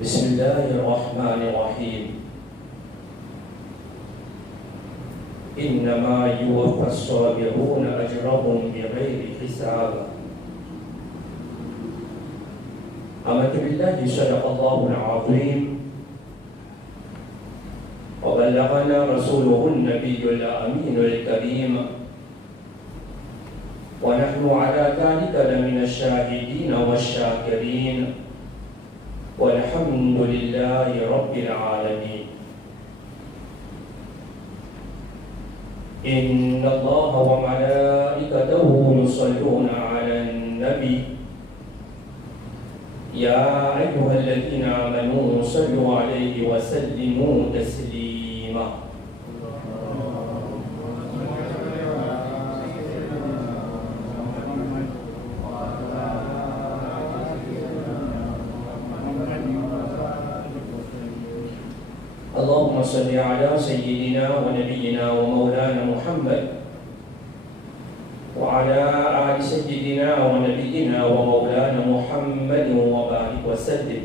بسم الله الرحمن الرحيم إنما يوفى الصابرون أجرهم بغير حساب آمنت بالله صدق الله العظيم وبلغنا رسوله النبي الأمين الكريم ونحن على ذلك لمن الشاهدين والشاكرين والحمد لله رب العالمين إن الله وملائكته يصلون على النبي يا أيها الذين آمنوا صلوا عليه وسلموا تسليما اللهم صل على سيدنا ونبينا ومولانا محمد وعلى آل سيدنا ونبينا ومولانا محمد وبارك وسلم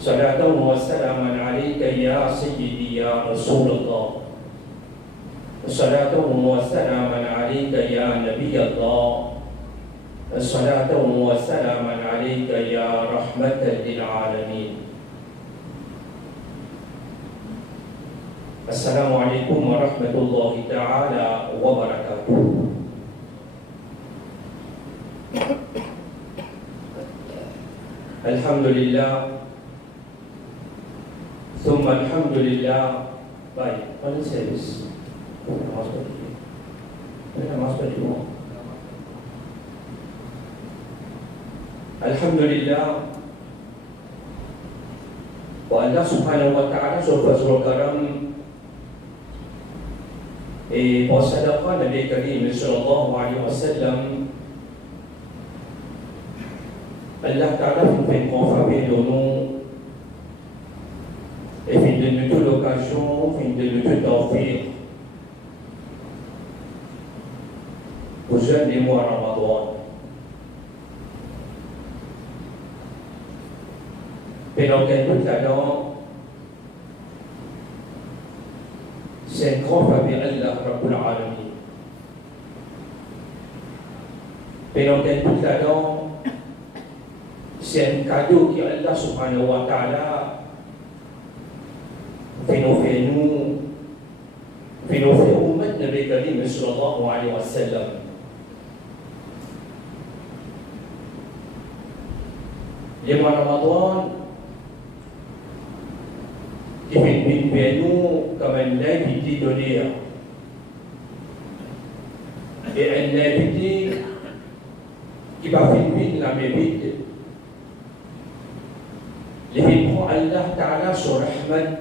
صلاة وسلاما عليك يا سيدي يا رسول الله صلاة وسلاما عليك يا نبي الله صلاة وسلاما عليك يا رحمة للعالمين Assalamualaikum warahmatullahi ta'ala wabarakatuh. Alhamdulillah Thumma alhamdulillah. Baik, pada servis Alhamdulillah wa Allah subhanahu wa ta'ala surah karam وصدق النبي الكريم صلى الله عليه وسلم Allah Ta'ala fait confirmer de nous et fait de nous toute l'occasion, fait de nous tout offrir aux jeunes des mois Ramadan. Mais dans quel but là-dedans, c'est un grand faveur Allah Rabbul Alamin. Mais dans quel but là-dedans, c'est un cadeau que Allah Subhanahu wa Ta'ala fait nous Ummat Nabi Karim sallallahu alayhi wa sallam. Les mois Ramadan, qui fait nous comme un invité donné et un invité qui va faire la mérite. Les films Allah Ta'ala sur Rahman,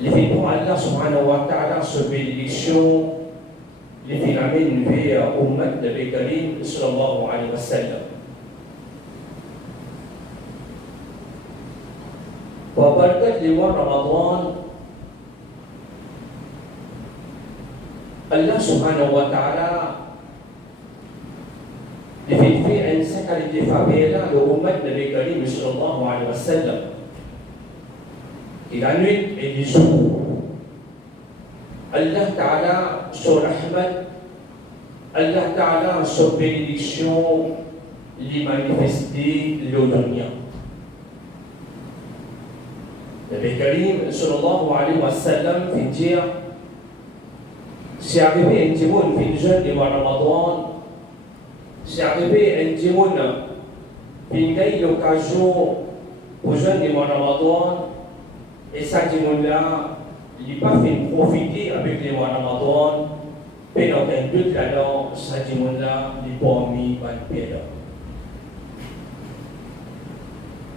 les films Allah Subhanahu wa Ta'ala sur bénédiction, les phénomènes vers Ummat Nabi Karim sallallahu alayhi wa sallam. وبركة لواء رمضان الله سبحانه وتعالى في أن سكر الاتفاقية لأمة النبي الكريم صلى الله عليه وسلم إلى nuit et du jour. Allah Ta'ala sur rahmat, Allah Ta'ala sur bénédiction, les manifester le dunya. Nabi Karim sallallahu alayhi wa sallam fait dire, c'est arrivé un timoun في الجنة de Ramadan, c'est arrivé un timoun في une belle occasion aux jeunes de Ramadan, et ça timoun-là, il n'est pas fait profiter avec les Ramadan, mais dans un but là-dedans, ça timoun-là, il n'est pas mis par le pied là.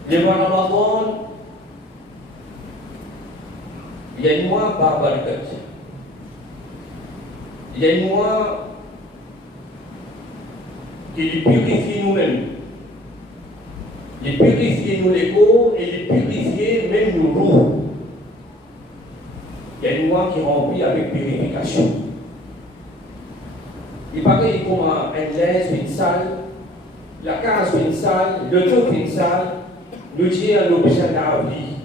Les Ramadan, il y a une mois par barakat. Il y a une mois qui purifie nous-mêmes. Il purifie nous l'ego et il purifie même nos roues. Il y a une mois qui remplit avec purification. Il paraît comme un laisse, une salle, la case une salle, le truc une salle, Nous disons, nous besoin d'abri,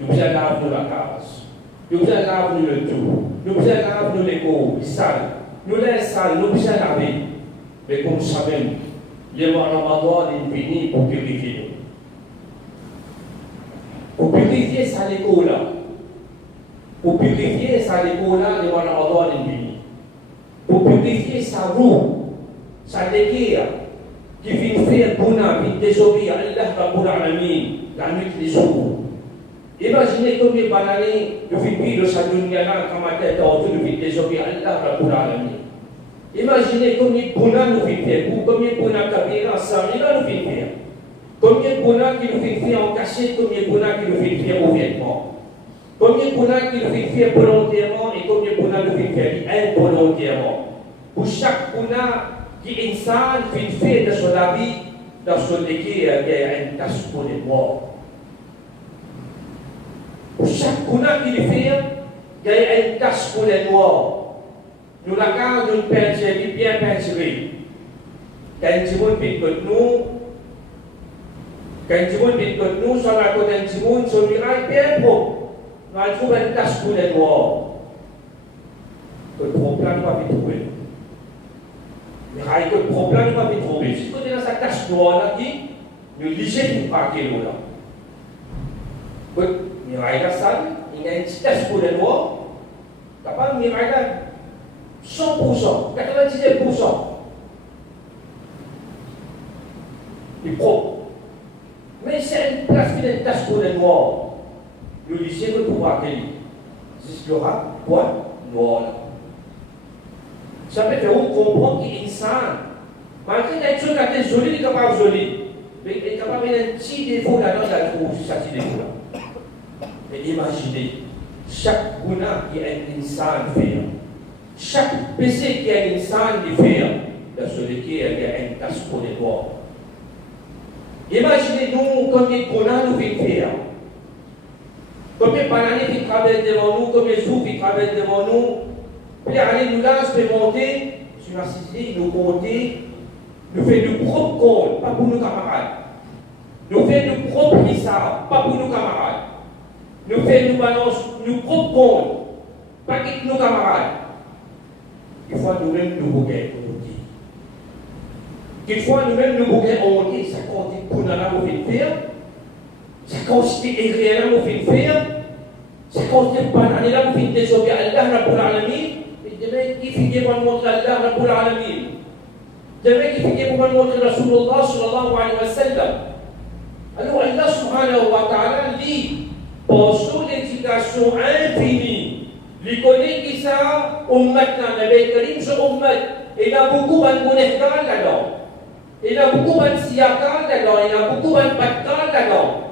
nous besoin d'abri la case, nous besoin d'abri le tout, nous besoin d'abri l'écho, les salles, nous les salles, nous besoin d'abri. Mais comme vous savez, les mois Ramadan est fini pour purifier. Pour purifier ça l'écho là. Pour purifier ça l'écho là, les mois Ramadan est fini. Pour purifier sa roue, sa déguerre, qui vient faire bonheur, qui désobéir à Allah Rabbul Alamin, la nuit des jours. Imaginez combien d'années de vie de sa dunya là, quand ma tête autour de vie désobéir à Allah Rabbul Alamin. Imaginez combien de bonheur nous vient faire, combien de bonheur kabira, sarira nous vient faire. Combien de bonheur qui nous vient faire en cachette, combien de bonheur qui nous vient faire au vêtement. Combien de bonheur qui nous vient faire volontairement et combien de bonheur nous vient faire involontairement. Pour chaque bonheur qui insan vient faire de son vie, dans son équipe, il y a une tâche pour les morts. Pour chaque bonheur qu'il fait, il y a une tâche pour les morts. Nous regardons une peinture bien peinturée. Quand Jimoun vient de nous, sur la côte de Jimoun, sur le mirail bien propre. Nous allons trouver une tâche pour les noirs. Le problème va vite trouver. Le problème va vite trouver. Si vous êtes dans sa tâche noire là, nous lisez une partie là. Le mirail là, ça, il y a une petite tâche pour les noirs. Capable, le mirail là, 100%, 99%. Il est propre. Mais c'est une place qui est une tâche pour les noirs. Le lycée ne pourra accueillir. C'est ce qu'il y aura, quoi? Noir. Ça peut faire comprendre qu'il est insane. Malgré qu'il y a une chose qui est jolie, il est capable de jolie. Mais il est capable de mettre un petit défaut là-dedans, il a trouvé ce petit défaut là. Mais imaginez, chaque guna qui est un insane fait. Chaque péché qui est un insane qui fait, dans celui qui est une tâche pour les noirs. Imaginez-nous combien de guna nous vient faire. Combien de bananes qui traversent devant nous, combien de jours qui traversent devant nous. Puis allez nous là, se fait monter sur la cité, nous compter, nous faisons nos propres comptes, pas pour nos camarades. Nous faisons nos propres histoires, pas pour nos camarades. Nous faisons nos propres comptes, pas pour nos camarades. Il faut nous-mêmes nous bouquets, on dit. Qu'il faut nous-mêmes nous bouquets, on dit, ça compte pour nous là, on fait faire. Ça constitue réellement au fin faire, ça constitue pas l'année là au fin désobéir à Allah Rabbul Alamin, et demain qui fait pour montrer Allah Rabbul Alamin, demain qui fait pour montrer Rasulullah sallallahu alayhi wa sallam. Alors Allah subhanahu wa ta'ala lit, pensons l'éducation infinie, lui connaît qui ça, ummat la Nabi Karim, ce ummat, il y a beaucoup de bonheur là-dedans, il y a beaucoup de siyaka là-dedans, il y a beaucoup de bakkal là-dedans.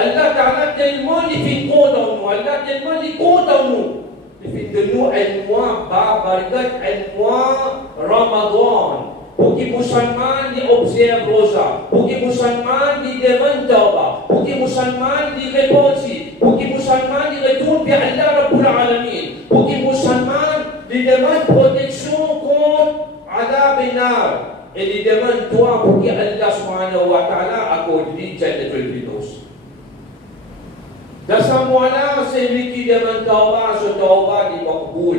Allah Ta'ala tellement il fait compte en nous, Allah tellement il compte en nous. Il fait de nous un mois barakat, un mois Ramadan. Pour que les musulmans observent Rosa, pour que les musulmans demandent Tawbah, pour que les musulmans répondent, pour que les musulmans retournent vers Allah Rabbul Alamin, pour que les musulmans demandent protection contre Adab et Nar. Et ils demandent toi pour que Allah subhanahu wa ta'ala accorde Jannatul Firdaus. Dans ce mois-là, c'est lui qui demande Tawbah, ce Tawbah dit Makboul.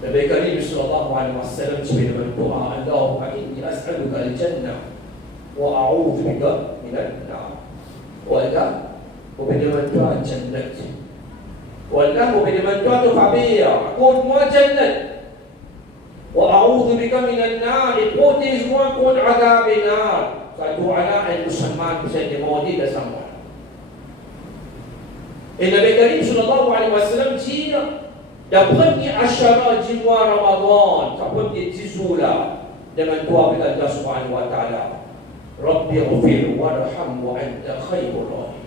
Le Nabi Karim sallallahu alayhi wa sallam se demande Dua, Allahumma inni as'aluka al-jannah wa a'udhu bika min an-nar. Wallah, vous me demandez toi al-jannat. Wallah, vous me demandez toi de Fabir, accorde-moi al-jannat. Wa a'udhu bika min an-nar, et protège-moi contre Adab et Nar. Satu anak yang musulman bisa dimodi dan sama. Et Nabi Karim sallallahu alayhi wa sallam dit, la première ashara du mois Ramadan, la première 10 jours là, demande-toi avec Allah subhanahu wa ta'ala, Rabbi ghfir warham wa anta khayrur rahim.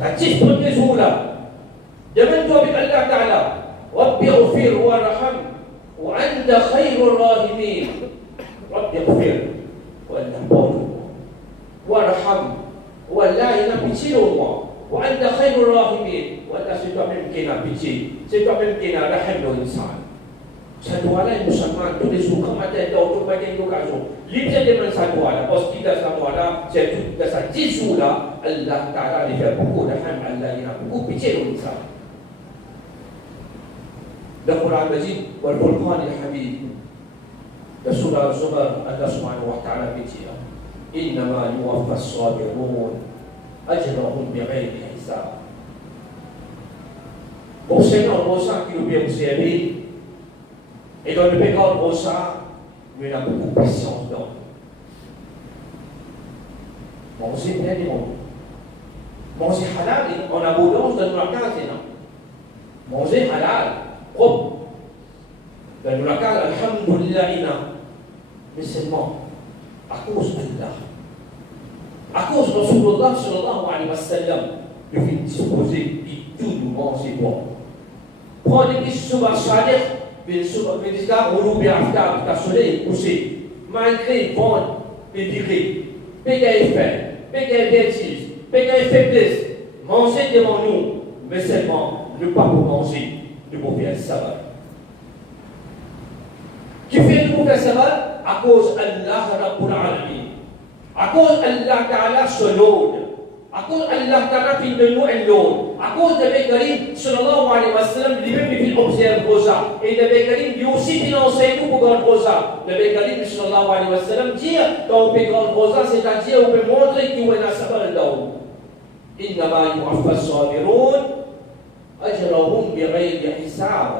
La 10 premiers jours là, demande-toi avec Allah ta'ala, Rabbi ghfir warham wa anta khayrur rahimin. Rabbi ghfir warham, wallah il a pitié de moi, wa anta khayrur rahimin, wallah c'est toi-même qui a pitié, c'est toi-même qui a rahim de l'insan. Ça doit aller musulman tous les jours, comme matin, dans tout le moitié d'occasion. L'hygiène de Mansadoua, parce qu'il a sa mois-là, c'est tout dans sa 10 jours-là, Allah Ta'ala lui fait beaucoup de ham, Allah il a beaucoup pitié de ça. Le Coran dit, والقرآن الحميد. Le Surah Zumar, Allah Subhanahu wa Ta'ala dit, إنما يوفى الصابرون أجرهم بغير حساب. Bon Seigneur, Rosa qui nous vient observer, et dans le péché Rosa, il a beaucoup de patience dans manger bien des mots. Manger halal en abondance dans la case, manger halal, propre. Dans la case, alhamdulillah, mais seulement à cause d'Allah. À cause de Rasulullah sallallahu alayhi wa sallam, il faut disposer de tout nous manger bon. Prenez des souverains salés, des souverains roulés à aftar, à soleil couché, malgré vent et viré, pégay faim, pégay bêtise, pégay faiblesse, mangez devant nous, mais seulement ne pas pour manger, ne pas faire sabbat. Qui fait ne pas faire sabbat? À cause d'Allah Rabbul Alamin, à cause d'Allah Ta'ala seul. À cause d'Allah Ta'ala qui de nous et l'autre, à cause de Karim sallallahu alayhi wa sallam, lui-même il observe Rosa, et le Karim lui aussi financé nous pour garder Rosa. Le Karim sallallahu alayhi wa sallam dit, quand on peut garder Rosa, c'est-à-dire on peut montrer qu'il y a un sabar là-haut. إنما يوفى الصابرون أجرهم بغير حساب.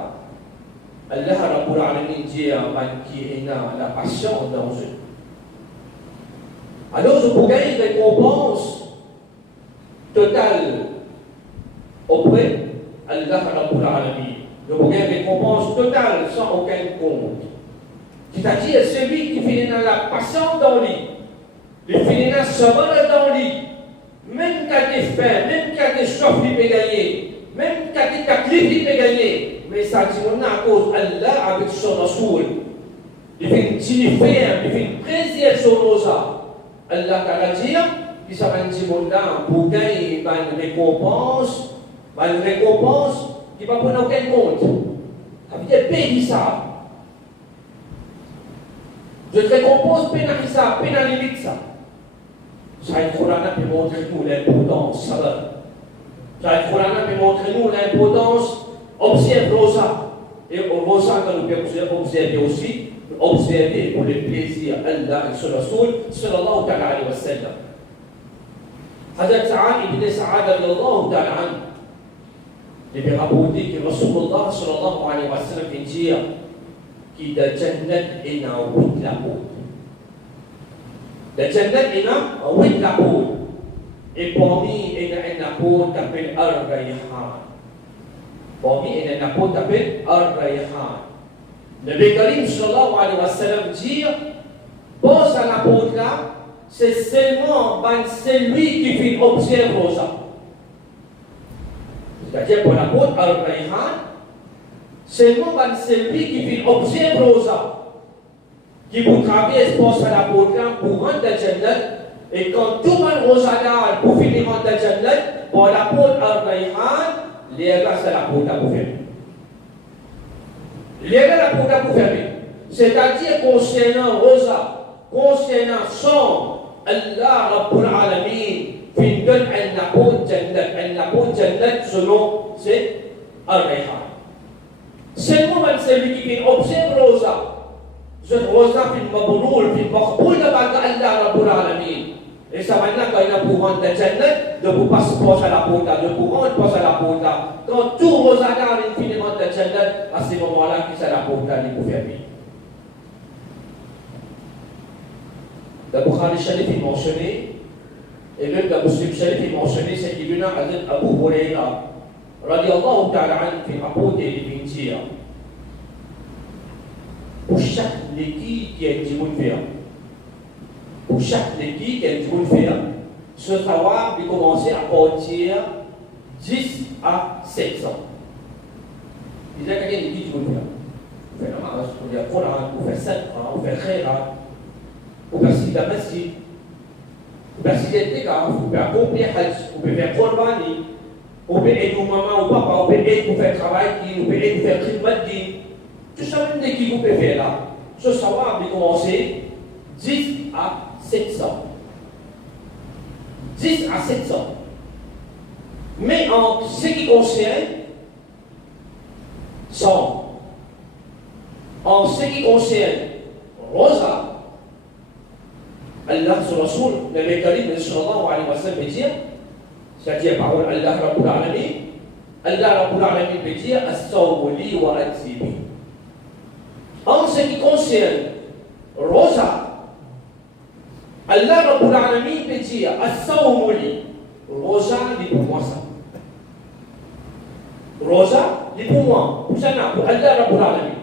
Allah Rabbul Alamin dit qui a la patience dans eux. Alors je pourrais une récompense totale auprès d'Allah Rabbul Alamin. Je pourrais une récompense totale sans aucun compte. C'est-à-dire celui qui finit dans la patience dans lui, il finit dans le sabar dans lui, même quand il est faim, même quand il est soif, il peut gagner, même quand il est taklif, il peut gagner. Mais ça dit on a à cause d'Allah avec son Rasoul. Il fait signifier, il fait plaisir sur nos âmes. Allah Ta'ala dit, il s'appelle Simona pour gagner une récompense qui ne va prendre aucun compte. Ça veut dire payer ça. Je te récompense pénaliser ça, pénaliser ça. Ça le Coran peut montrer nous l'importance. Ça le Coran peut montrer nous l'importance. Observe Rosa. Et Rosa, quand nous pouvons observer aussi, observer pour le plaisir Allah et son Rasoul, sallallahu alayhi wa sallam. Hazrat Sa'ad ibn Sa'ad radiyallahu ta'ala anhu, il est rapporté que Rasulullah sallallahu alayhi wa sallam dit qu'il y a Jannat et un huit la peau. Le Jannat est un huit la peau. Et parmi il y a un peau qui s'appelle Ar-Rayhan. Parmi il y a un peau qui s'appelle Ar-Rayhan. Le Karim sallallahu alayhi wa sallam dit, pense à la peau là, c'est seulement celui qui fait observer ça. C'est-à-dire pour la peau Ar-Rayhan, seulement celui qui fait observer ça. Qui vous traverse pense à la peau là pour rentrer dans le Jannat. Et quand tout le monde regarde pour finir rentrer dans le Jannat, pour la peau Ar-Rayhan, les gars c'est la peau là pour faire. Les gars la peau là pour faire. C'est-à-dire concernant Rosa, concernant son Allah Rabbul Alamin, qui donne un napot Jannat selon c'est Ar-Rayhan. Seulement celui qui fait observer Rosa, je Rosa fait mabroul, fait maqboul de Allah Rabbul Alamin. Et ça maintenant quand il a pour rentrer dans Jannat, de vous passer à la porte, de vous rentrer à la porte. Quand tout Rosa a fini rentrer dans Jannat, à ce moment-là, qui c'est la porte il faut fermer. Le Bukhari Sharif est mentionné, et même le Muslim Sharif est mentionné, c'est qu'il y a un Abu Huraira, radiyallahu ta'ala anhu, qui rapporte les Bintiya. Pour chaque liquide qui est dit faire, pour chaque liquide qui est dit faire, ce savoir peut commencer à partir 10 à 7 ans. Il y a quelqu'un qui dit faire. Vous faites namaz, vous faites le Coran, vous faites Sadqa, vous faites Khairat, vous faites Sida Masjid, vous faites Sida Tikaf, vous pouvez accomplir Hajj, vous pouvez faire Qurbani, vous pouvez aider maman ou papa, vous pouvez aider pour faire travail, vous pouvez aider pour faire khidmat. Tout ça, même qui vous pouvez faire là, ce savoir a commencé 10 à 700. 10 à 700. Mais en ce qui concerne 100, en ce qui concerne Rosa, Allah sur Rasoul, Nabi Karim sallallahu alayhi wa sallam veut dire, c'est-à-dire parole Allah Rabbul Alamin, Allah Rabbul Alamin veut dire As-sawmu li wa adzibi. En ce qui concerne Rosa, Allah Rabbul Alamin veut dire As-sawmu li, Rosa dit pour moi ça. Rosa dit pour moi, pour Allah Rabbul Alamin.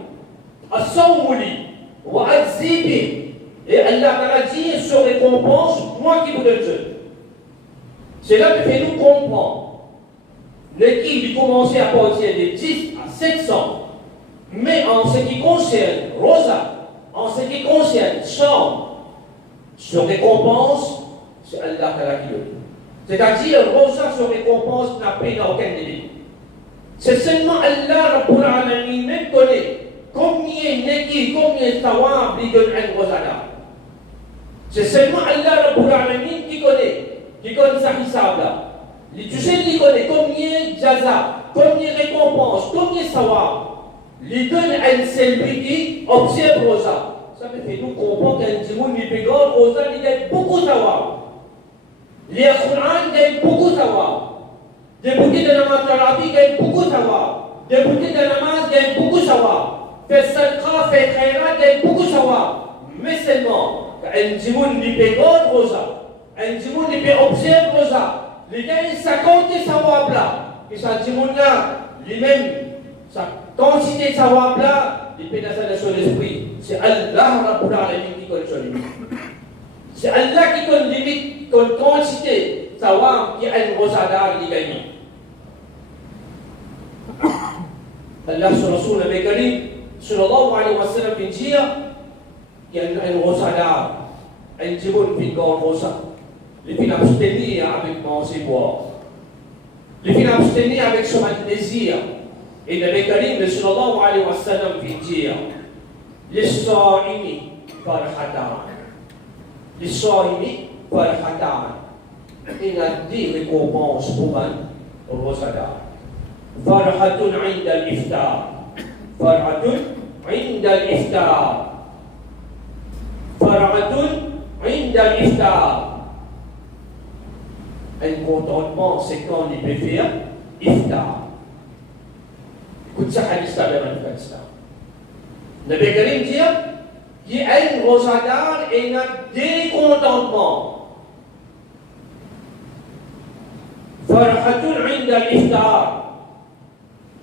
As-sawmu li wa adzibi. Et Allah m'a dit, se récompense, moi qui vous donne jeûne. C'est là que fait nous comprendre. L'équipe commençait à partir de 10 à 700. Mais en ce qui concerne Rosa, en ce qui concerne Cham, se récompense, c'est Allah qui le dit. C'est-à-dire, Rosa se récompense n'a pas aucun délai. C'est seulement Allah Rabbul Alamin même connaît combien d'équipes, combien de sawab lui donne un Rosa là. C'est seulement Allah Rabbul Alamin qui connaît sa hisab là. Tu sais, il connaît combien de jaza, combien de récompenses, combien de sawab. Il donne un seul qui observe Rosa. Ça me fait nous comprendre qu'un dimoun, il peut Rosa, il donne beaucoup de sawab. Les Qur'an gagnent beaucoup de sawab. Des boutiques de namaz arabique gagnent beaucoup de sawab. Des boutiques de namaz gagnent beaucoup de sawab. Faire sadqa, faire khayrat gagnent beaucoup de sawab. Mais seulement, un dimoun qui peut Rosa, un dimoun qui peut observer Rosa, les gars, ils s'accordent sawab là. Et ce dimoun là, lui-même, sa quantité de sawab là, il peut dans son esprit. C'est Allah Rabbul Alamin qui connaît son limite. C'est Allah qui connaît limite, connaît quantité de sawab qui a une rosadar qui gagne. Allah sur Rasoul Nabi Karim, sallallahu alayhi wa sallam, vient dire qu'il y a une rosadar, un dimoun qui gagne rosa. Les filles abstenir avec manger boire. Les filles abstenir avec son désir. Et Nabi Karim, sallallahu alayhi wa sallam, vient dire les saïmi farhatan. Les saïmi farhatan. Il a dit récompense pour un rosadar. Farhatun inda al-iftar. Farhatun inda al-iftar. Farhatun inda al-iftar. Un contentement, c'est quand il peut faire iftar. Écoute ça, hadith là dans l'Afghanistan. Nabi Karim dit qu'il y a un rosadar et un décontentement. Farhatun inda al-iftar.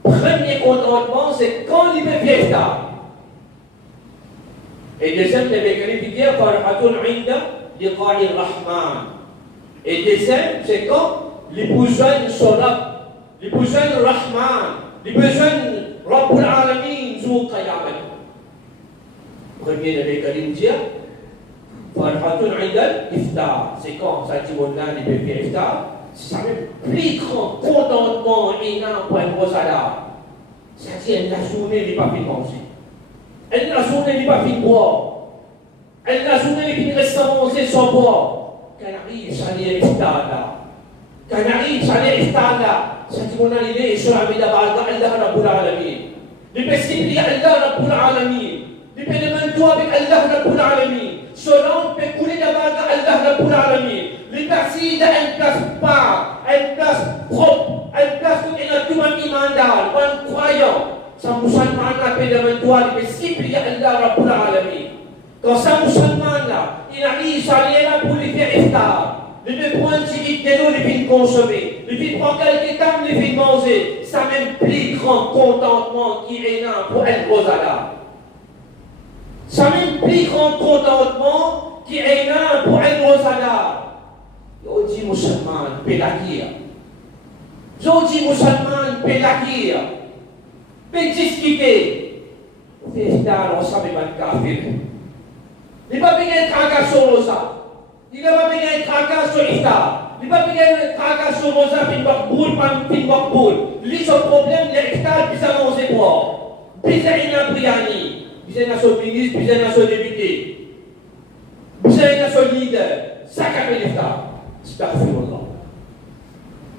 Premier contentement, c'est quand il peut faire iftar. Et deuxième, Nabi Karim dit Farhatun inda liqa'i ar-Rahman. Et deuxième, c'est quand les besoins sont là, les besoins de Rahman, les besoins de Rabbul Alamin, Zou Qayamat. Premier, Nabi Karim dit Farhatun inda iftar. C'est quand ça dit mon âme, il peut faire iftar. C'est ça même plus grand contentement énorme pour un rosadar. C'est-à-dire, la journée n'est pas finie de manger. La journée n'est pas finie de boire. La journée n'est pas finie de rester manger sans boire. Quand arrive, ça n'est iftar là. Quand arrive, ça n'est iftar là. Ça dit, on a l'idée, sur la vida balga, Allah Rabbul Alamin. Les pesquis, Allah Rabbul Alamin. Les pénéments avec Allah Rabbul Alamin. Selon peut couler d'abord Allah Rabbul Alamin. Les personnes ont une place part, une place propre, une place où il y a tout un imandal, un croyant. Ça musulman là, pénéments, les pesquis, Allah Rabbul Alamin. Quand ça musulman là, il arrive à aller là pour les faire iftar. Les deux points de vite de l'eau, les filles consommer. Les filles prendre quelques tables, les filles manger. Ça même plus grand contentement qui est là pour un rosadar. Ça même plus grand contentement qui est là pour un rosadar. Yo dit musulman, pédaguir. Yo dit musulman, pédaguir. Mais discuter. Fait iftar, on savait pas de café. Il n'y a pas besoin de tracas sur Rosa. Il n'y a pas besoin de tracas sur Iftar. Il n'y a pas besoin de tracas sur Rosa, puis il va boule. Lui, son problème, il est Iftar, puis ça mange boire. Puis ça, il a priani. bisa naso ministre, bisa naso député, bisa naso leader, ça qu'appelle l'iftar. Astaghfirullah.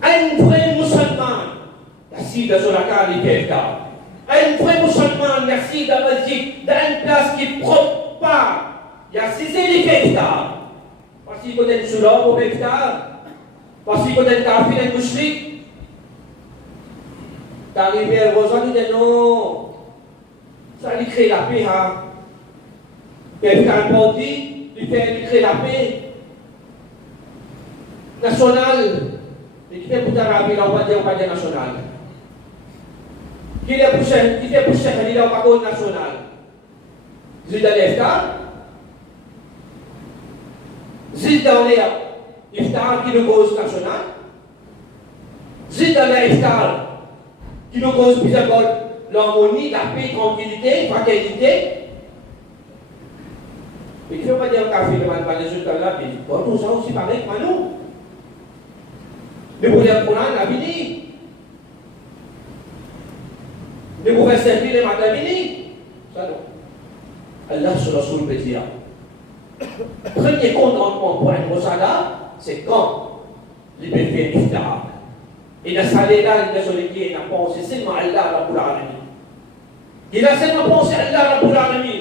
Un vrai musulman, merci de sur la carte l'iftar. Un vrai musulman, merci de masjid, d'une place qui propre pas. Il y a six l'iftar. Parce qu'il y a des soulats au iftar, parce qu'il y a des kafir et mushrik. T'arrives à Rosa, tu dis non. Ça lui crée la paix, hein. Il fait un parti, il crée la paix nationale. Il fait pour t'arraber, on va dire nationale. Qui fait pour cher, il a pas cause nationale. Zid à l'iftar. Zid dans l'iftar qui nous cause nationale. Zid dans l'iftar qui nous cause plusieurs l'harmonie, la paix, tranquillité, fraternité. Mais il ne faut pas dire qu'à faire les résultats là, mais tout ça aussi pareil que nous. Mais pour les Coran, la vini. Mais pour faire servir les matins vini. Ça non. Allah sur la soul peut dire. Premier contentement pour un Mosada, c'est quand il peut faire l'iftar. Et la salaire, il a sollicité, il a pensé seulement Allah, Rabbul Alamin. Il a seulement pensé à Allah, Rabbul Alamin.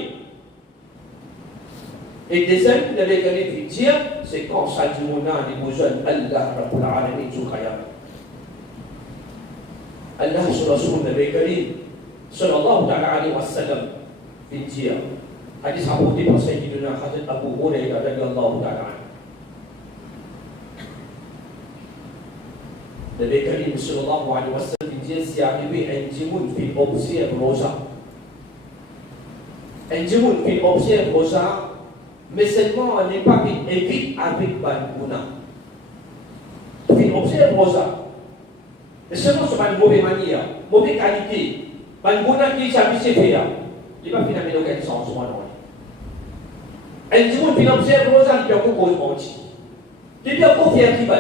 Et deuxième, il avait gagné de dire, c'est quand ça dit mon âme, il vous donne Allah, Rabbul Alamin, Zoukaya. Allah, sur Rasoul, Nabi Karim, sallallahu alayhi wa sallam, il dit, hadith rapporté par Sayyidina Hazrat Abu Hurairah, radiyallahu ta'ala. Nabi Karim sallallahu alayhi wa sallam dit c'est arrivé un djimoun qui observe Rosa. Un djimoun qui observe Rosa, mais seulement on n'est pas évite avec Bangouna. Qui observe Rosa. Mais seulement sur une mauvaise manière, mauvaise qualité. Bangouna qui s'habille fait, il n'est pas finalement aucun changement. Un djimoun qui observe Rosa, il peut encore cause mentir. Il peut encore faire qui va.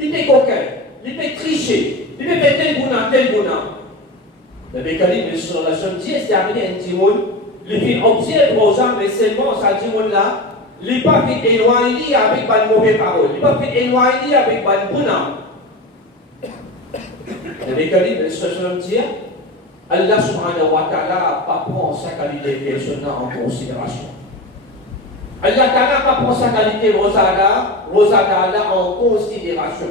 Il peut coquin. Il peut tricher, il peut faire tel bouna. Le Bécalim, sur la jeune dit, c'est arrivé un timoun, il fait observer aux gens, mais seulement ce timoun-là, il n'est pas fait éloigner avec une mauvaise parole, il n'est pas fait éloigner avec une bouna. Le Bécalim, sur la jeune dit, Allah subhanahu wa ta'ala n'a pas pris sa qualité personnelle en considération. Allah ta'ala n'a pas pris sa qualité Rosada en considération.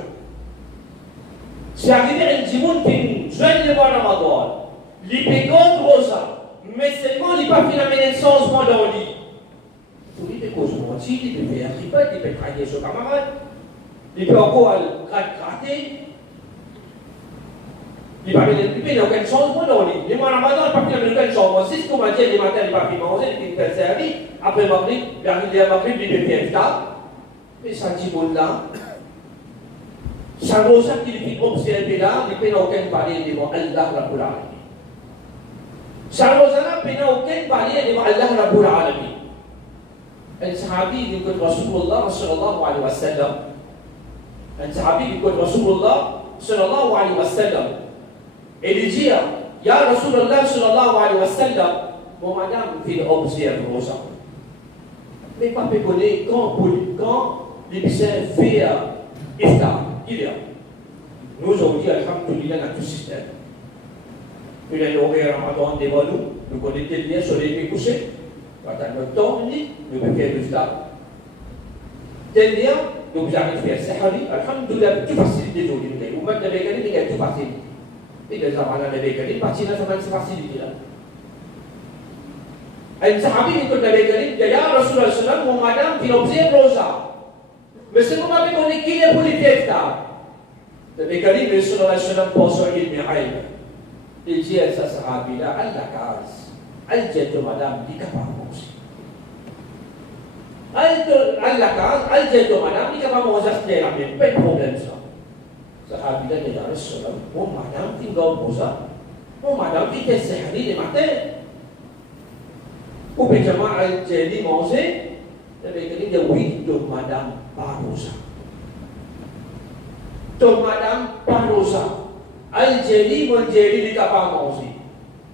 C'est arrivé un djimoun qui joigne le mois Ramadan. Il peut contre Rosa, mais seulement il ne peut pas faire un changement dans le lit. Il peut causer mentir, il peut faire un ripet, il peut traiter son camarade, il peut encore gratter. Il peut aucun changement dans le lit. Le mois Ramadan, il ne peut pas faire aucun changement. Si ce qu'on va dire, les matins, il ne peut pas manger, il peut faire servir. Après Maghrib, il peut faire ça. Mais ça djimoun-là, ça nous a qu'il faut observer là, il n'y a aucun palier devant Allah Rabbul Alamin. Ça nous a qu'il n'y a aucun palier devant Allah Rabbul Alamin. Un sahabi dit que Rasulullah sallallahu alayhi wa sallam, un sahabi dit que Rasulullah sallallahu alayhi wa sallam, et il dit, Ya Rasulullah sallallahu alayhi wa sallam, mon madame fait observer ça. Mais pas péconner quand les bichons fait iftar. Nous aujourd'hui, alhamdoulilah, dans tout système. Il y a l'horaire Ramadan devant nous, nous connaissons le lien sur les pieds couchés. Quand notre temps, nous pouvons faire l'iftar. Tel lien, nous pouvons faire sahari, alhamdoulilah, tout facilité aujourd'hui. Ou même avec elle, il y a tout facile. Et les Arabes avec elle, partie là, ça va être facilité là. Un sahabi qui est avec elle, il dit, Ya Rasulullah, mon madame, qui observe Rosa. Mais c'est comment on est qui est pour les iftar. Le Bécalim, le Sallallahu alayhi wa sallam, pense à il Mihaïl. Il dit à sa sahabila, Allah case. Elle dit à madame, il n'est pas manger. Allah case, elle dit à madame, il n'est pas manger, c'est la même, pas de problème ça. Sahabila dit à Rasulullah, mon madame, il doit manger. Mon madame, il fait sahari le matin. Ou bien, elle dit manger. Le Bécalim dit, oui, donc madame, pas rosa. Donc madame, pas rosa. Al-Jali, mon Jali, il n'est pas mangé.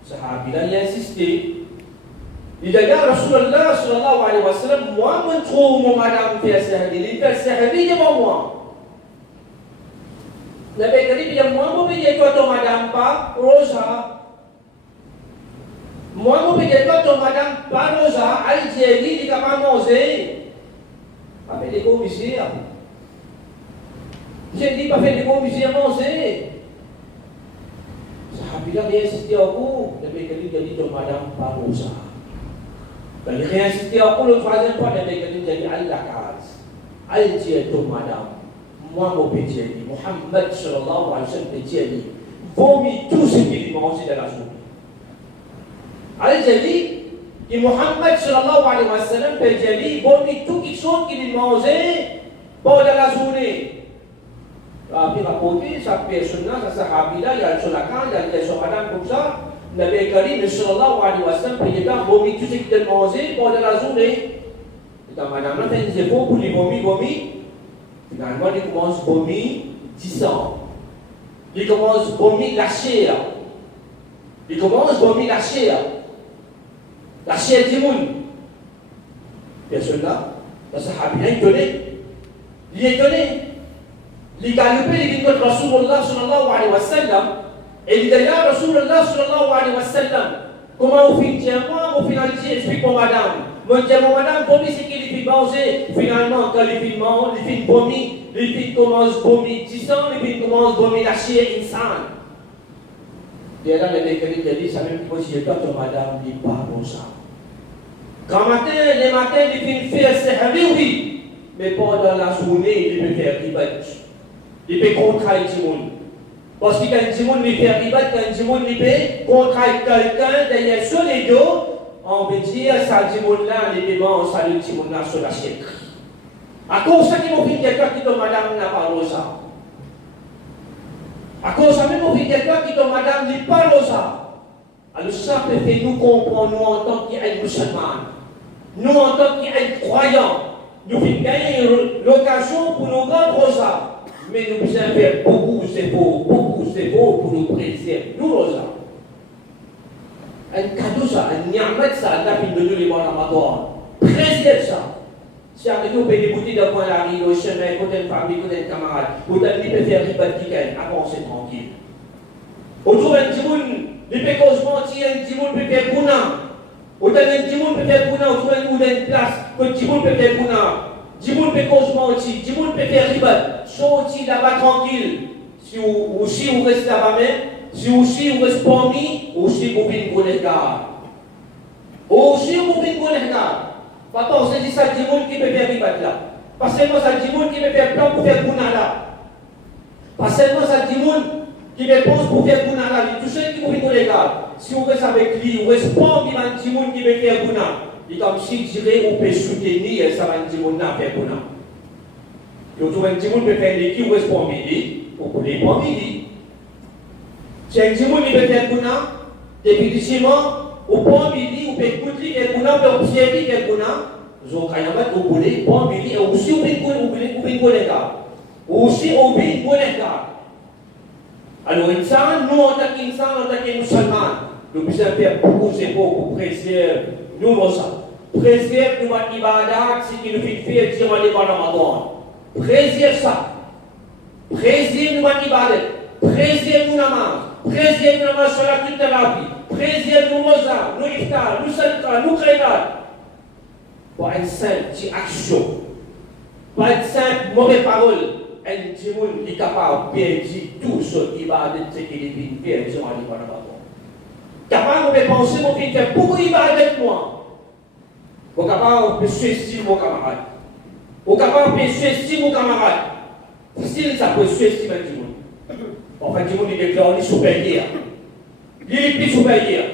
Sahabi, il a insisté. Il dit à Rasulullah sallallahu alayhi wa sallam, moi, je trouve mon madame fait sahri. Il fait sahri devant moi. Nabi Karim dit, moi, je vais ton madame pas rosa. Moi, je vais ton madame pas rosa. Algérie, il n'a pas mangé. Pas fait des gros misères. J'ai dit, pas fait des gros misères manger. Sahabilah dia insisté aku, Nabi Karim jadi ton madame pas rosa. Quand il a insisté aku le troisième fois, Nabi Karim jadi Allah kaz. Algérie ton madame. Moi, mon petit ami, Mohammed sallallahu alayhi wa sallam, petit ami, vomit tout ce qu'il mange dans la journée. Al-Jali, et Mohammed sallallahu alayhi wa sallam, petit ami, vomit tout quelque chose qu'il mangeait pendant la journée. Puis rapporté, sa personne-là, sa sahabila, il y a sur la canne, il y a sur madame comme ça, Nabi Karim sallallahu alayhi wa sallam, petit ami, vomit tout ce qu'il mangeait pendant la journée. Et quand madame a fait des efforts pour lui vomir, finalement, il commence à vomir 10 ans. Il commence à vomir la chair. Il commence à vomir la chair. La chair du monde. Personne là, le sahabi est étonné. Il est étonné. Il est galopé, il dit contre Rasulullah sallallahu alayhi wa sallam. Et il dit là, Rasulullah sallallahu alayhi wa sallam, comment vous finissez moi, vous finissez, explique pour madame. Mon Dieu, mon madame, vomit ce qu'il fait manger. Finalement, quand il fait manger, il fait vomir, il fait commence à vomir 10 ans, il fait commence à vomir la chair insane. Et là, le mécanisme dit, ça même si je dois ton madame, il n'est pas comme ça. Quand les matins, il fait faire ses oui, mais pendant la journée, il peut faire ribat. Il peut contraire le monde. Parce que quand le monde il fait ribat, quand le monde il peut contraire quelqu'un derrière sur les dos, on veut dire, ça dit mon là, les démons, ça dit mon là sur la chaîne. À cause de ça, il m'a fait quelqu'un qui tombe madame n'a pas rosa. À cause de ça, il m'a fait quelqu'un qui tombe madame n'a pas rosa. Alors ça peut faire nous comprendre, nous en tant qu'être musulmans, nous en tant qu'être croyants, nous faisons gagner l'occasion pour nous rendre rosa. Mais nous devons faire beaucoup d'efforts pour nous préserver, nous rosa. Un cadeau ça, un niamet ça, Allah fait de nous les bons amateurs. Préserve ça. Si avec nous, on peut débouter d'un point la rue, au chemin, côté une famille, côté un camarade, ou d'un peut faire ribat qui gagne, avancer tranquille. Autour d'un petit monde, il peut cause mentir, un petit monde peut faire bouna. Autour d'un petit monde peut faire bouna, autour d'une place, que petit monde peut faire bouna. Petit monde peut cause mentir, petit monde peut faire ribat. Sortir là-bas tranquille. Si vous restez là-bas même, si aussi vous restez parmi, aussi vous venez pour les gars. Aussi vous venez pour les gars. Papa, on se dit ça, du monde qui peut faire ribat là. Pas seulement ça, du monde qui peut faire plan pour faire bouna là. Pas seulement ça, du monde qui peut penser pour faire bouna là. Tout ce qui vous venez pour les gars. Si vous restez avec lui, vous restez parmi du monde qui peut faire bouna. Il est comme si je dirais, on peut soutenir ça va du monde là faire bouna. Donc, tout le monde peut faire des qui vous restez parmi lui, vous pouvez parmi lui. Si un petit monde peut faire bouna, depuis le ciment, au point midi, ou peut écouter quelque bouna, ou observer quelque bouna, vous pouvez point midi, et aussi vous pouvez les gars. Aussi vous pouvez les gars. Alors, nous en tant que musulmans, nous devons faire beaucoup d'efforts pour préserver nous préserver notre ibadat, ce qui nous fait faire durant les Ramadan. Préserve ça. Préserve notre ibadat. Préserve nos namaz. Préserve nos namaz sur la thérapie. Préserve nos mozas, nos iftar, nos sadqa, nos khayrat. Pour une simple action. Pour une simple mauvaise parole. Un petit monde qui est capable de perdre tout ce ibadat, ce qu'il est fait durant les Ramadan. Capable de penser, mon fils, faire beaucoup d'ibadat avec moi. Vous êtes capable de suicider vos camarades. Vous êtes capable de suicider vos camarades. Si ça peut suicider du monde. Enfin, du monde, il déclare les supérieurs. Il est plus supérieur.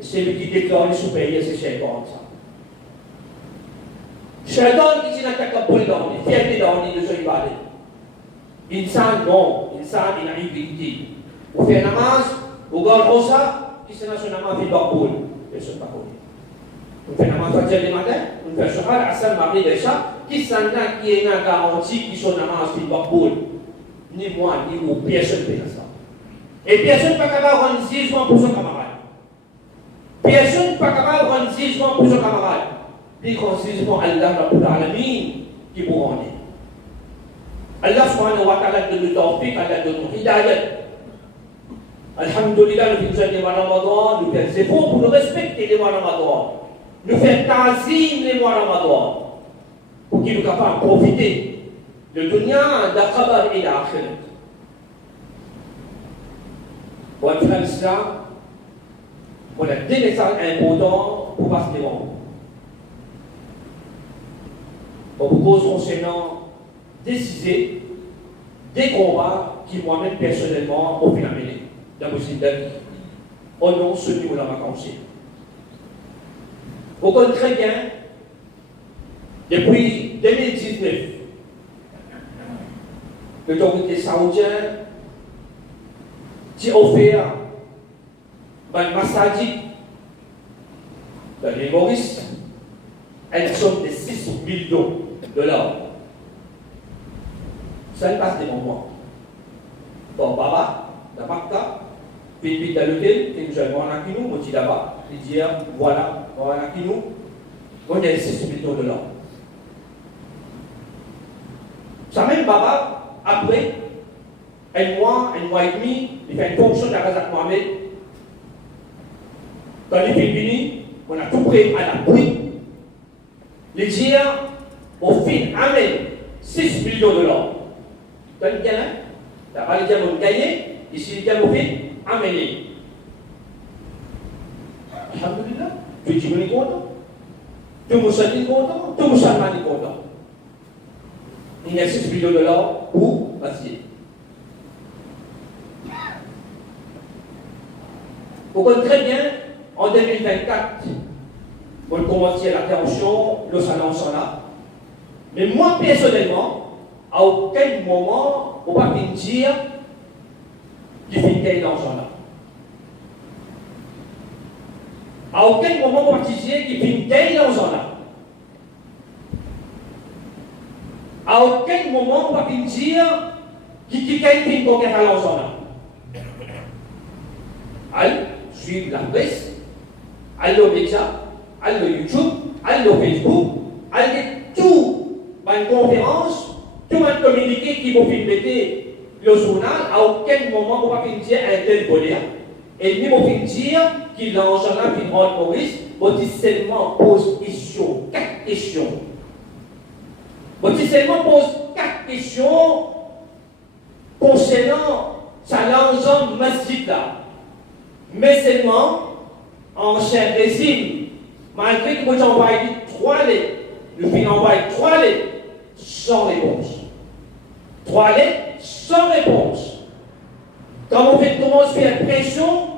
Celui qui déclare les supérieurs, c'est Shaitan. Shaitan qui n'a qu'à pour dormir, fierté dormir de ce ibadat. Insan, non. Insan, il a une vérité. Vous faites namaz, vous gardez ça, qui se n'a namaz fait bakboul. Et ce pas connu. On fait namaz fajr le matin, on fait shahar, asal, maghrib et isha, qui s'en a qui est une garantie qui sont namaz fait bakboul. Ni moi, ni vous, personne ne fait ça. Et personne n'est pas capable de rendre jugement pour son camarade. Personne n'est pas capable de rendre jugement pour son camarade. Puis grand jugement, Allah Rabbul Alamin qui vous rend. Allah subhanahu wa ta'ala donne le tawfiq, Allah donne le hidayat. Alhamdulillah, nous faisons les mois Ramadan, nous faisons efforts pour nous respecter les mois Ramadan. Nous faisons tazim les mois Ramadan. Pour qu'ils nous capables de profiter de dunya, d'akhabar et d'akhirat. Pour faire cela, on a des messages importants pour passer les mots. On vous pose concernant décider des combats qui moi-même personnellement ont fait la mêlée dans vos d'avis. Au nom de ce niveau-là, ma conseil. Vous connaissez très bien, depuis 2019, l'autorité saoudienne qui a offert un massage dans les Maurice une somme de 6 millions de dollars. Ça ne passe des moments. Bon, Baba, la Makta, puis dans lequel, et nous allons voir qui nous, on dit là-bas, et dire voilà qui nous, on a 6 millions de dollars. Ça même Baba, après, un mois et demi, il fait une fonction de la Razak Mohamed. Quand il est fini, on a tout pris à l'abri. Les dire, au fin, amène 6 millions de dollars. Tu as bien, tu n'as pas les diamants gagnés, ici les diamants faits, amenés. Alhamdulillah, tu es content, tout le monde est content, tout le monde est content. Il y a 6 millions de dollars pour passer. Vous comprenez très bien, en 2024, on commence l'attention, le salon sont là. Mais moi, personnellement, à aucun moment, on ne va pas me dire qu'il fait gagner l'argent là. À aucun moment, on ne va pas dire qu'il fait gagner l'argent là. À aucun moment, on ne va pas me dire qu'il gagne l'argent là. Allez, suivre la presse, allez aux médias, allez au YouTube, allez au Facebook, allez tout. Une conférence, tout un communiqué qui vous filmer le journal, à aucun moment vous ne pouvez dire un tel volet. Et ni vous pouvez dire qu'il a un journal qui rend Maurice, vous seulement pose question, 4 questions. Vous seulement pose 4 questions concernant sa langue masjid là. Mais seulement, en cher régime, malgré que vous envoyez 3 lettres, nous finissons envoyer 3 lettres, sans réponse. 3 lettres sans réponse. Quand on commence à faire pression,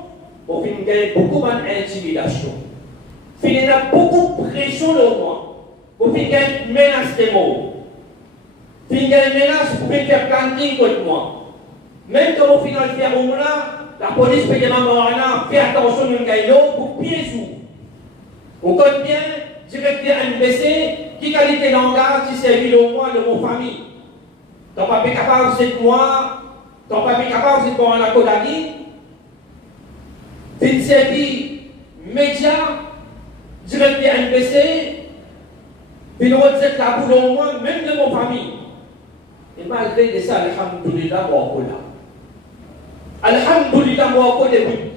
on finit gagner beaucoup d'intimidation. Il y a beaucoup de pression sur moi. On finit gagner une menace de mots. Il finit gagner une menace pour faire planting contre moi. Même quand on finit de faire au là, la police peut demander faire attention à une gagne pour pied sous. On connaît bien, directeur MBC, qui qualité de langage qui servit au moins de mon famille. Ton papa est capable de moi, ton papa est capable de moi en la Kodani. Fin servi média, directeur MBC, puis on dit la boule au moins, même de mon famille. Et malgré ça, alhamdoulilah, moi, là. Alhamdoulilah, moi, au début.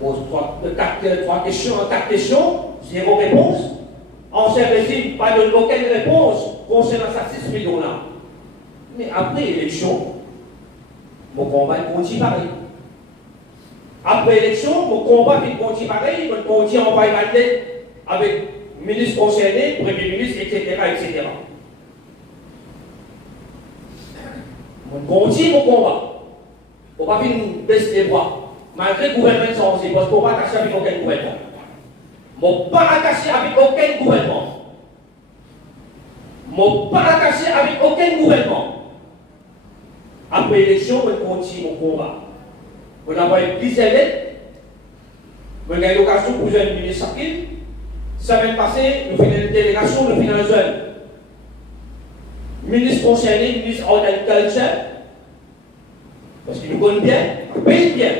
Pose 3 questions, 4 questions, 0 réponse. Ancien régime, pas de aucune réponse concernant ces 6 millions-là. Mais après l'élection, mon combat continue pareil. Après l'élection, mon combat continue pareil, mon continue en bail avec le ministre concerné, Premier ministre, etc. Mon continue mon combat. Pour ne pas baisser les bras. Malgré le gouvernement changé, parce qu'on ne va pas attacher avec aucun gouvernement. Je ne pas attaché avec aucun gouvernement. Je ne pas attaché avec aucun gouvernement. Après l'élection, je continue mon combat. On a envoyé plusieurs lettres. On a eu l'occasion pour le ministre Sakil. Semaine passée, nous faisons une délégation, nous faisons un jeune. Ministre concerné, ministre Horticulture. Parce qu'il nous connaît bien, il paye bien.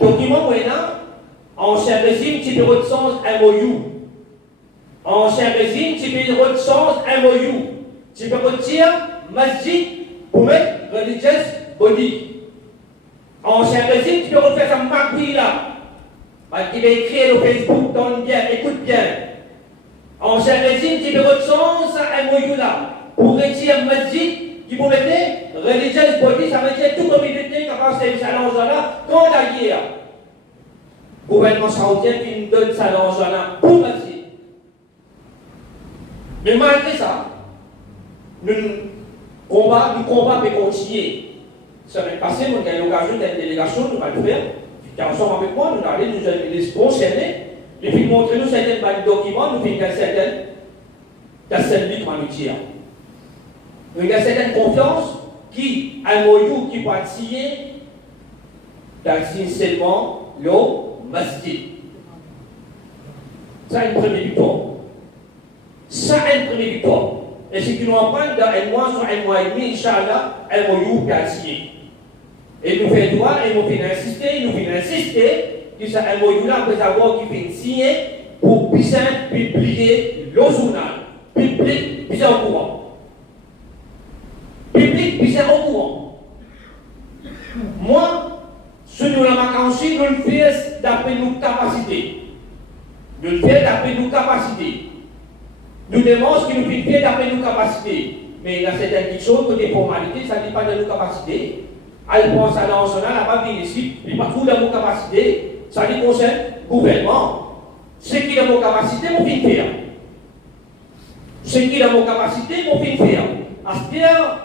Document maintenant, ancien régime, tu peux autre sens MOU. Ancien régime, tu peux autre sens MOU. Tu peux retirer masjid pour mettre religious body. Ancien régime, tu peux refaire ça magouille là. Il va écrire sur Facebook, donne bien, écoute bien. Ancien régime, tu peux autre sens MOU là. Pour retirer masjid, qui vous mettez religious body, ça veut dire toute communauté qui a passé ce challenge-là, quand la guerre. Le gouvernement saoudien qui nous donne ce challenge-là pour masjid. Mais malgré ça, nous combat peut continuer. La semaine passée, nous avons eu l'occasion d'une délégation, nous allons le faire. Ensemble avec moi, nous allons nous les concernés, et puis montrer nous certains documents, nous faisons certaines luttes amitiés. Nous avons certaine confiance qui, un moyou qui va signer, signe seulement le masjid. Ça, c'est une première victoire. Ça, c'est une première victoire. Et ce qui nous en parle dans un mois, sur un mois et demi, Inch'Allah, un moyou qui a signé. Et nous faisons droit, et nous faisons insister, que c'est un moyou là, après avoir qui fait signer pour bien publier le journal. Public, bien au courant. Public, bien au courant. Moi, ce que nous avons aussi, nous le faisons d'après nos capacités. Nous le faisons d'après nos capacités. Nous démontrons ce que nous faisons d'après nos capacités. Mais il y a certaines choses, côté formalité, ça ne dépend pas de nos capacités. Elle pense à l'ensemble, elle n'a pas vu ici, mais pas tout dans nos capacités. Ça lui concerne le gouvernement. Ce qui est dans nos capacités, mon fin faire. Ce qui est dans nos capacités, mon fin faire. À ce dire,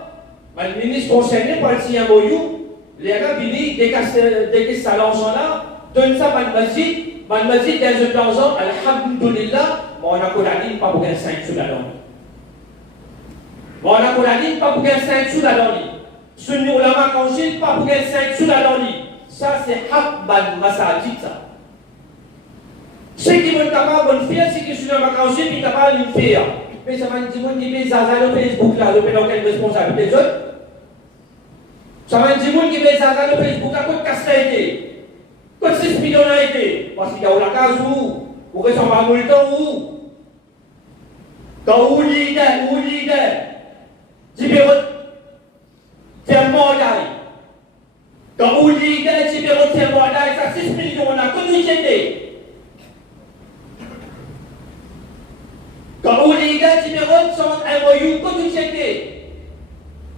le ministre concerné par le signer un boyau, les gars viennent dès que ça l'ensemble là, donne ça à Masjid dans un plan, alhamdulillah, on a pour la ligne pas pour gagner 5 sous la langue. On a pour la ligne pas pour gagner 5 sous la langue. Ce nous l'avons congé pas pour gagner 5 sous la langue. Ça c'est Habban Masajid ça. Ce qui veulent capable de faire, c'est que sur la congé, puis capable de faire. Mais ça va dire que les Zaza sur Facebook là, le pédant quelle responsabilité des autres. Ça va dire que les Zaza sur Facebook là, côté casse-été. Côté 6 millions a été. Parce qu'il y a la case où ressemble à Moulton où. Quand où leader, Tibéro, tiens mordaille. Quand où leader, Tibéro, tiens mordaille, ça 6 millions là, comme il était. Quand où leader, Tibéro, sont un moyou, comme il était.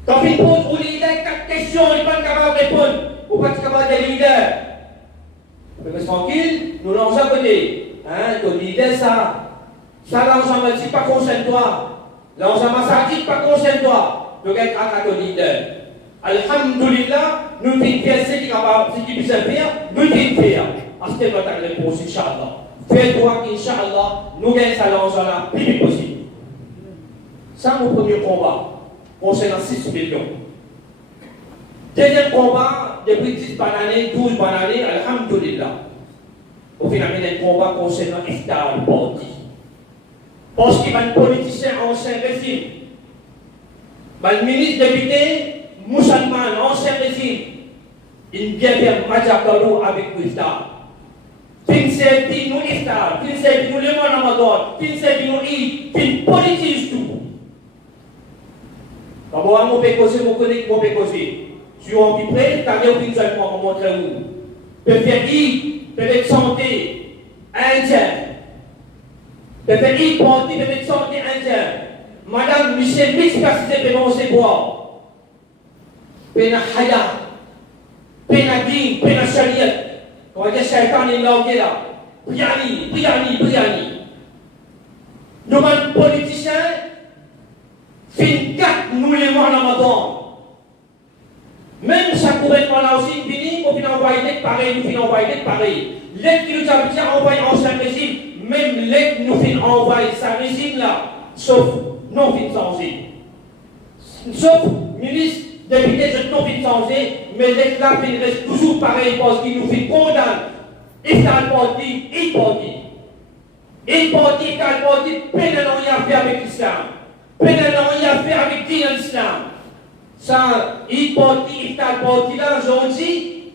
Quand il pose au leader 4 questions, il n'est pas capable de répondre. Ou pas capable de leader. Mais tranquille, nous l'avons à côté. Hein, ton leader, ça l'ensemble ne dit pas concerne toi. L'ensemble ça dit pas concerne toi. Donc, être à ton leader. Alhamdulillah, nous devons faire ce qui peut se faire, nous devons faire. C'est notre réponse, Inch'Allah. Fais-toi qu'Inch'Allah, nous gagnons ça l'ensemble là, plus vite possible. Ça, mon premier combat, concernant 6 millions. Deuxième combat, depuis 10 années, 12 années, alhamdulillah. Au final, il y a un combat concernant l'Iftar Bandi. Parce qu'il y a un politicien ancien régime. Le ministre député, musulman, ancien régime, il vient faire Majakalou avec l'Iftar. Pinsé, nous Iftar, Pinsé, nous le Ramadan, Pinsé, nous Eid, Pinsé, politique tout. D'abord, mon pécosé, mon collègue, mon pécosé. Si on est prêt, t'as bien pris ça pour montrer où. Peut faire Eid, peut être santé, indien. Peut faire Eid, peut être santé, indien. Madame Michel, mix précisé, peut manger boire. Pena Haya, Pena Din, Pena Shariat. On va dire Shaitan est langué là. Priani. Nous, les politiciens, fin 4, nous les mois Ramadan. Même ça pourrait être là aussi, fini, on finit envoyer l'aide pareil, nous finissons envoyer l'aide pareil. L'aide qui nous a bien envoyé en ancien régime, même l'aide nous finit envoyer sa régime là, sauf non fin changé. Sauf ministre, député, je non fin changé, mais l'aide là reste toujours pareil parce qu'il nous fait condamner. Iftar Bandi, Iftar Bandi, peine n'a rien à faire avec l'islam. Peine n'a rien à faire avec l'islam. Ça, Iftar Bandi là, aujourd'hui,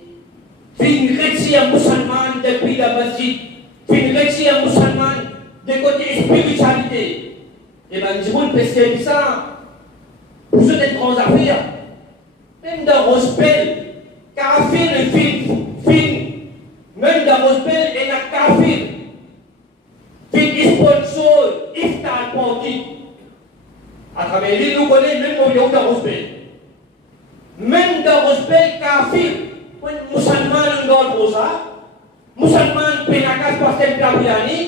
fin chrétien musulman depuis la masjid, fin chrétien musulman de côté spiritualité. Et bien, du monde, parce que ça, pour ceux des grandes affaires, même dans Rospel, Kafir le fin, même dans Rospel, il y a Kafir, fin sponsor, iftar politique. À travers l'île, nous connaissons même au milieu dans Rospel. Même dans Rospel, Kafir, musulman dans le rosa, musulman penakas pastel kabriani,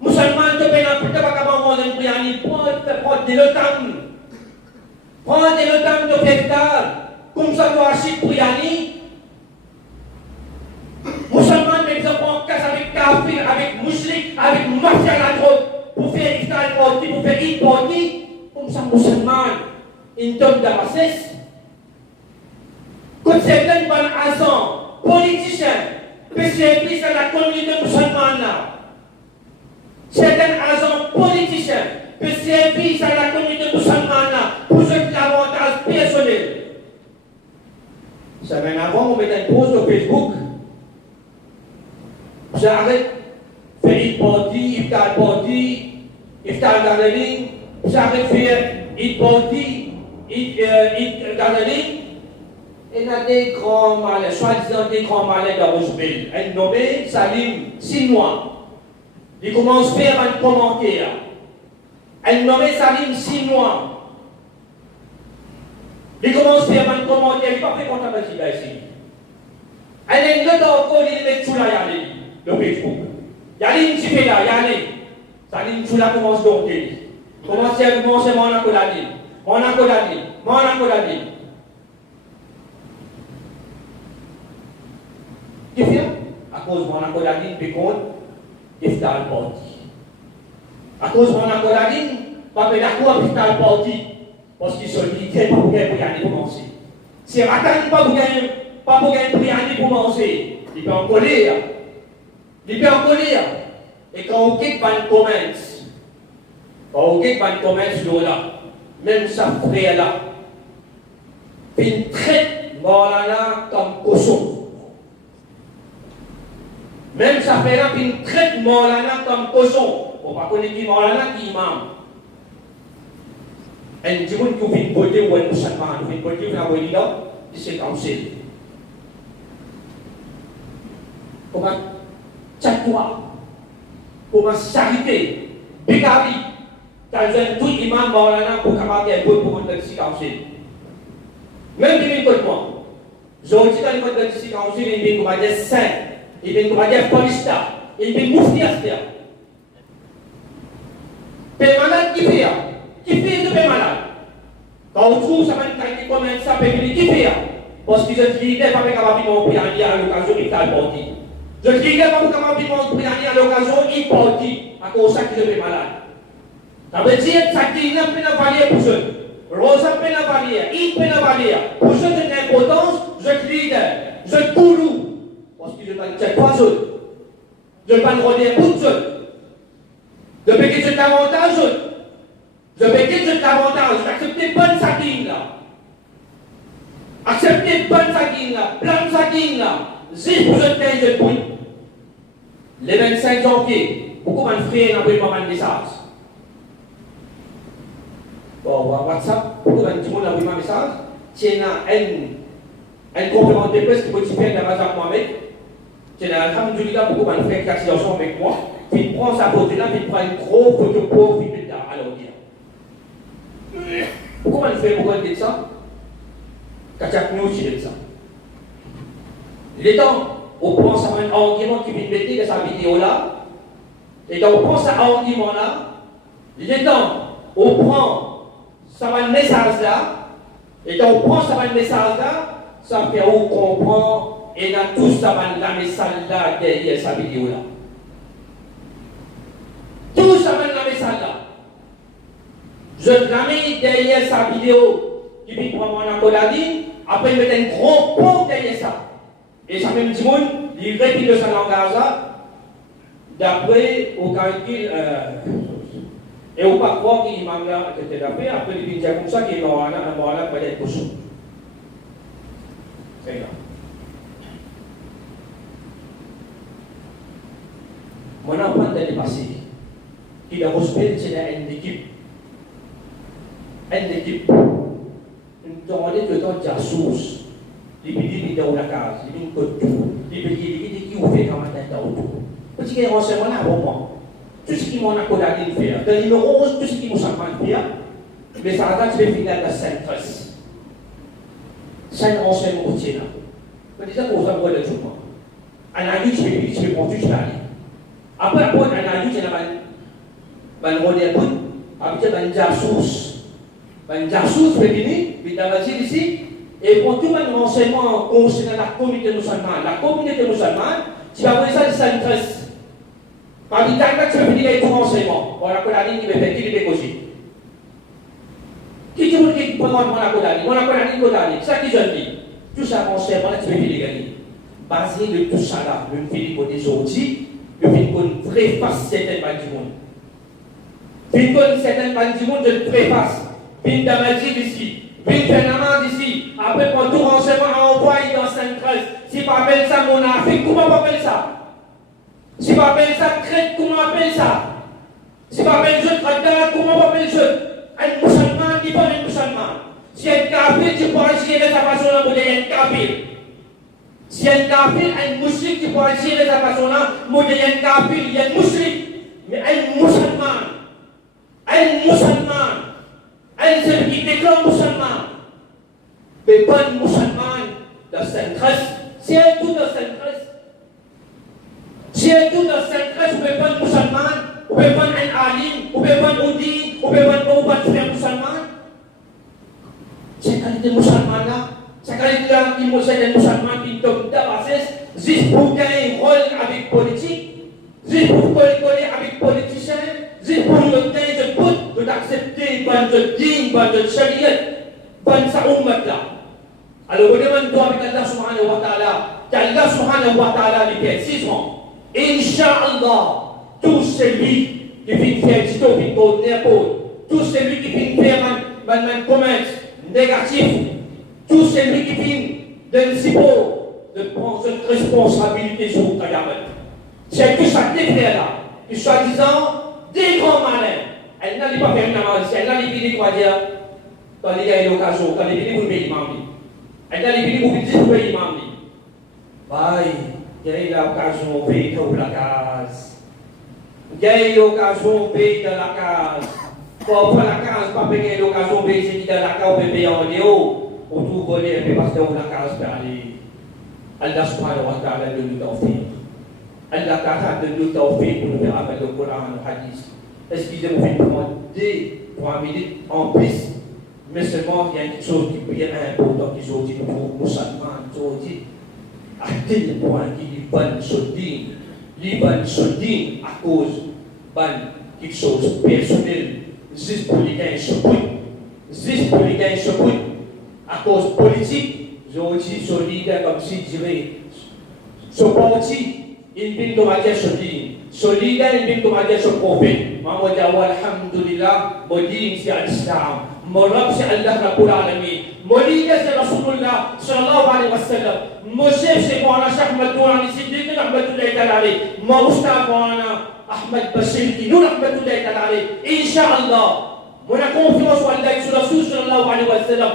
musulman ke penakas bakabang dan priani, prendre le temps de hectare, comme ça doit acheter priani. Musulman mais ils prennent casse avec kafir, avec mushrik, avec mafia la drogue, pour faire iftar party, pour faire eid party, comme ça musulman, ils tombent dans la cesse. Quand certains bonnes agents, politiciens, peuvent servir à la communauté musulmane là. Certains agents politiciens peuvent servir à la communauté musulmane là pour ce avantage personnel. Semaine avant, on mettait une pause sur Facebook. J'arrête de faire une party, iftar gathering, j'arrête de faire une party, gathering. Il y a des grands malais, soi-disant des grands malais dans Roosevelt. Un nommé Salim Sinois. Il commence à faire un commentaire. Un nommé Salim Sinois. Il commence à faire un commentaire. Il n'a pas fait comptabilité ici. Un autre encore, il met tout là, le Facebook. Il y a une petite là, il y a une. Salim Sinois commence à donner. Commence à mon accolade. Qui fait? À cause de mon accoladine, puis contre, iftar party. À cause de mon accoladine, pas de d'accord iftar party. Parce qu'ils sont militaires, pas pour gagner pour y aller pour manger. Si Ratan pas pour gagner pour y aller pour manger, il peut en colère. Et quand on quitte une commerce, là, même sa frère là, il traite Morana comme cochon. Même sa frère là, il traite Morana comme cochon. On ne va pas connaître qui Morana qui imam. Et les gens qui viennent voter ou un musulman, qui viennent voter ou un voter, ils se cancellent. Comment tchatwa, comment charité, bigari, quand un tout imam Morana pour camarade un peu pour un se cancellent. Même si vous moi, j'ai dit dans le code de se cancellent, ils viennent comme des saints. Il vient de dire polista, il vient de mourir. Père malade qui fait de père malade. Quand on trouve ça, qui commence ça, qui fait. Parce que je dis, il n'est pas capable de m'en prier à l'occasion, il t'a porté. Je dis, il n'est pas capable de m'en prier à l'occasion, il porte. À cause de ça que je suis malade. Ça veut dire que ça qui n'a pas valeur pour eux. Rosa peut la valeur, il peut la valeur. Pour eux, c'est une importance, je crie, je coulou. Parce que je ne vais pas seul. Je ne vais pas me rendre pour seul. Je vais quitter cet avantage. Je vais quitter cet avantage. Acceptez bonne sakine là. Acceptez bonne sakine là. Plein de sakine là. Si vous êtes 15 de point. Les 25 janvier, pourquoi mon frère n'a pas eu un message? Bon, WhatsApp, pourquoi tout le monde n'a pas eu un message? Tiens, un conférence de presse qui peut faire de la base à Mohamed. C'est la femme du gars pour qu'on fait une situation avec moi. Il prend sa photo là, il prend une grosse photo pour il met à l'ordinateur. Pourquoi on fait dit ça? Quand il y a nous aussi de ça. Il est temps, on prend ça un argument qui vient de mettre sa vidéo là. Et quand on prend cet argument là, il est temps, on prend ça un message là. Et quand on prend ça un message là, ça fait on comprend. Et dans tout ça, la message là derrière sa vidéo là. Tout ça, la message là. Je la mets derrière sa vidéo qui vient prendre mon accoladine, après il met un gros pont derrière ça. Et ça même dit monde, il répète de sa langage là, d'après au calcul, et au parcours qui m'a là, etc. Après il dit comme ça qu'il est mort là, peut être cochon. C'est là. dépassé. Qui a respecté, c'est une équipe. Une équipe. Une journée de temps jasus. Il dit dans la case, il dit que tout. Il dit qui vous fait comme un temps autour. Parce qu'il y a un renseignement là, bon. Tout ce qui m'a accordé à faire. Dans le numéro 11, tout ce qui m'a accordé à faire. Mais ça va être final de Saint-Tress. C'est un renseignement routier là. Mais déjà, vous avez le jour. Un adulte, je vais prendre tout ça. Après, un adulte, il y a un modèle bout. Après, il y a un jasus. Un jasus, c'est fini. Puis, dans la ici. Et pour tout le renseignement concernant la communauté musulmane, tu vas voir ça de Saint-Tress. Quand il t'arrête, tu vas finir avec tout renseignement. On a la ligne qui va faire qui est déposé. Qui tu veux qu'il prenne mon accolade? Mon accolade, c'est ça qui je dis. Tout ça, renseignement, tu vas finir gagner. Basé de tout ça là, le film des outils, le film qu'on préface certaines bandes du monde. Film qu'on certaines bandes du monde, je le préface. Film d'Amadji d'ici. Puis Fernand ici, après pour tout renseignement envoyé dans Saint-Tress, si pas appelle ça mon Afrique, comment on appelle ça? Si pas appelle ça Crète, comment on appelle ça? Si pas appelle je Tractara, comment on appelle je? Un musulman, dit pas un musulman. Si un kafir, tu peux agir de sa façon là, pour dire un kafir. Si un kafir, un musulman, tu peux agir de sa façon là, pour dire un kafir, il y a un musulman. Mais un musulman, celui qui déclare musulman, mais pas un musulman de Saint-Tress. Si un tout de Saint-Tress, si un tout de Saint-Tress, vous ne pouvez pas un musulman, vous ne pouvez pas un alim, vous ne pouvez pas un oudi, vous ne pouvez pas un frère musulman. C'est qualité musulman là, c'est qualité là qui est un musulman qui tombe d'abasses, juste pour gagner un rôle avec politique, juste pour coller avec politiciens, juste pour le temps de bout, de l'accepter, pas de digne, pas de chariot, pas de sa ummat là. Alors, on demande avec Allah subhanahu wa ta'ala, qu'Allah subhanahu wa ta'ala lui précisement, Inch'Allah, tout celui qui vient faire du tout, qui donne n'importe, tout celui qui vient faire un commerce négatif, tout celui qui vient d'un si beau, de prendre cette responsabilité sur le Tayaman. C'est tout ça qui fait là, qui soi-disant, des grands malins. Elle n'a pas fait une amende, elle n'a pas dit quoi dire, quand il y a une occasion, quand il y a une imam. Elle n'a pas dit pour dire imam. Bye, il y a eu l'occasion de payer dans la case. Il y a eu l'occasion de payer dans la case. Pour la case, pas payer l'occasion de payer dans la case, on payer en déo. On trouve voler, mais parce que dans la case, Allah subhanahu wa ta'ala de nous tawfiq. Allah ta'ala de nous tawfiq pour nous faire avec le Coran et le Hadith. Excusez-moi, je vais demander 3 minutes en plus, mais seulement il y a quelque chose qui est important qui sont dit pour les musulmans, qui sont dit à tel point qu'ils ban Soudine à cause de quelque chose personnel, juste pour les gains sur à cause politique, ils ont dit sur leader comme si dirait, ce parti, il vient de matière sur leader, il vient de matière sur prophète. Maman dit, alhamdulillah, mon din c'est l'islam, mon rab c'est Allah Rabbul Alamin, mon leader c'est Rasulullah sallallahu alayhi wa sallam, mon chef c'est Mawlana Cheikh Ahmed Douani Siddiq rahmatullahi ta'ala, mon ustad Mawlana Ahmed Bashir Kinou rahmatullahi ta'ala. Inch'Allah, mon confiance en Allah sur Rasul sallallahu alayhi wa sallam.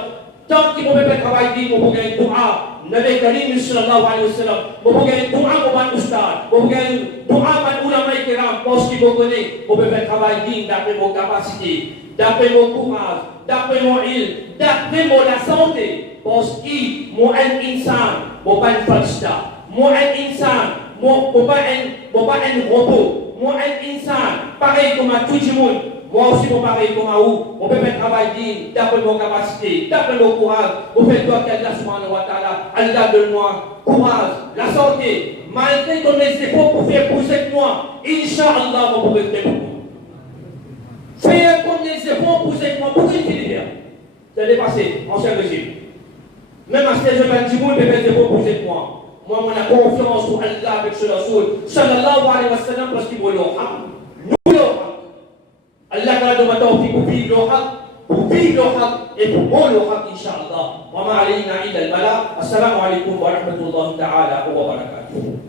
Tant qu'il ne peut pas travailler, il faut gagner dua. Nabi Karim sallallahu alayhi wa sallam, il faut gagner dua pour un ustad, il faut gagner dua pour ulama kiram, parce qu'il faut connaître, il faut pas travailler d'après vos capacités, d'après mon courage, d'après mon île, d'après la santé, parce qu'il moi un insan, moi pas un farista, moi un insan, moi pas un robot, moi un insan, pareil comme à tout le monde. Moi aussi, mon pareil comme à vous, on peut faire travail digne, d'après mon capacité, d'après mon courage, on fait toi qu'Allah subhanahu wa ta'ala, Allah donne-moi courage, la santé, malgré ton efforts pour faire pousser moi, Inch'Allah, on pourrait faire pour moi. Faire comme des efforts pour pousser moi, pour qu'il finisse. C'est dépassé, ancien régime. Même à ce que je vais dire, on peut faire des efforts pour pousser moi. Moi, on a confiance pour Allah avec ce Rasoul, sallallahu alayhi wa sallam, parce qu'il vaut l'or. Nous l'or. Allah ta'ala doit tawfiq pour vivre le haq et pour bon le haq, Inch'Allah. Wa ma alayna illa al-bala. Assalamu alaikum wa rahmatullahi ta'ala wa barakatuh.